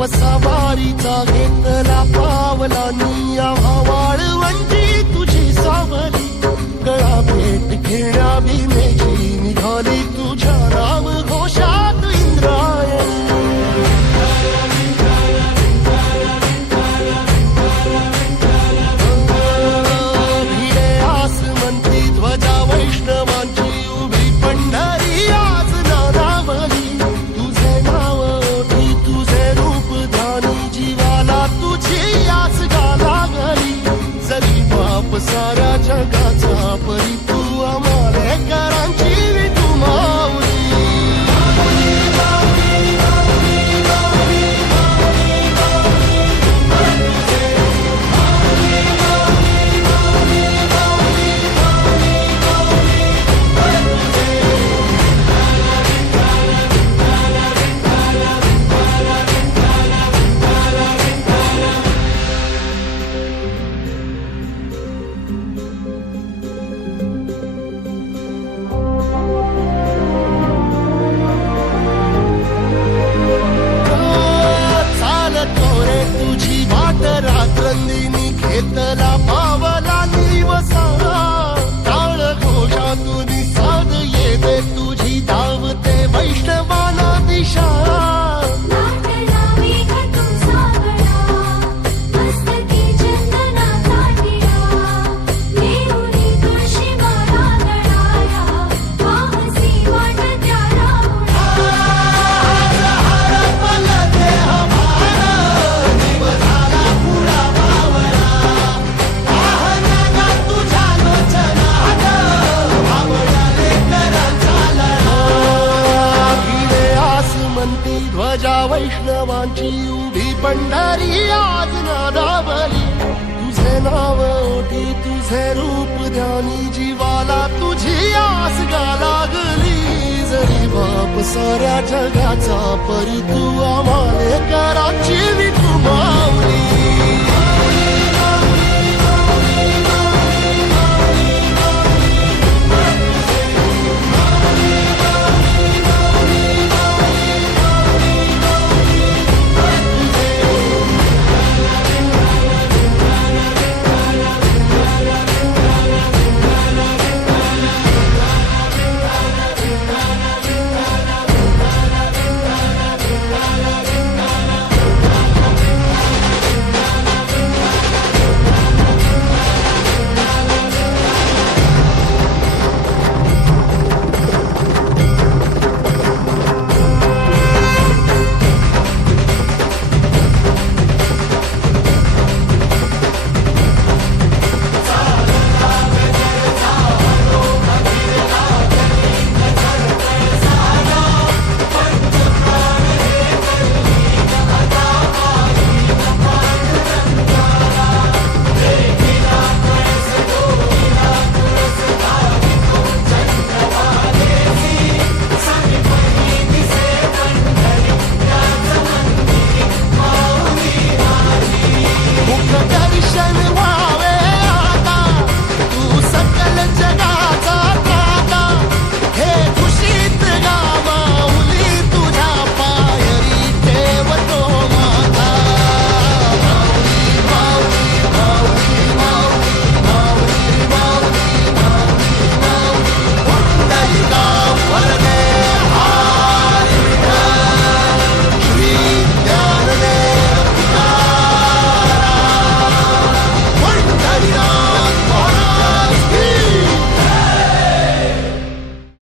वसावारीचा घेतला पावला निया वाळवंटी तुझी सावली गळा भेट घेण्या भीमेची निघाली तुझ्या नाम घोषात इंद्रायणी भिडे आसमंती ध्वजा वैष्णवांची उभी पंढरी आज नानावली तुझे नाव ओठी तुझे रूप ध्यानी जीवाला तुझी आस गा लागली जरी बाप साऱ्या जगाचा परी तू आमालेकरांची विठू माऊली तुझी वाट रात्रंदिनी घेतला पावला निवसा टाळ घोषातून साध येते तुझी धावते वैष्णवाला दिशा ध्वजा वैष्णवांची उभी पंढरी आज नादावली तुझे नाव ओठी तुझे रूप ध्यानी जीवाला तुझी आस गा लागली जरी बाप साऱ्या जगाचा परी तू आमालेकरांची विठू माऊली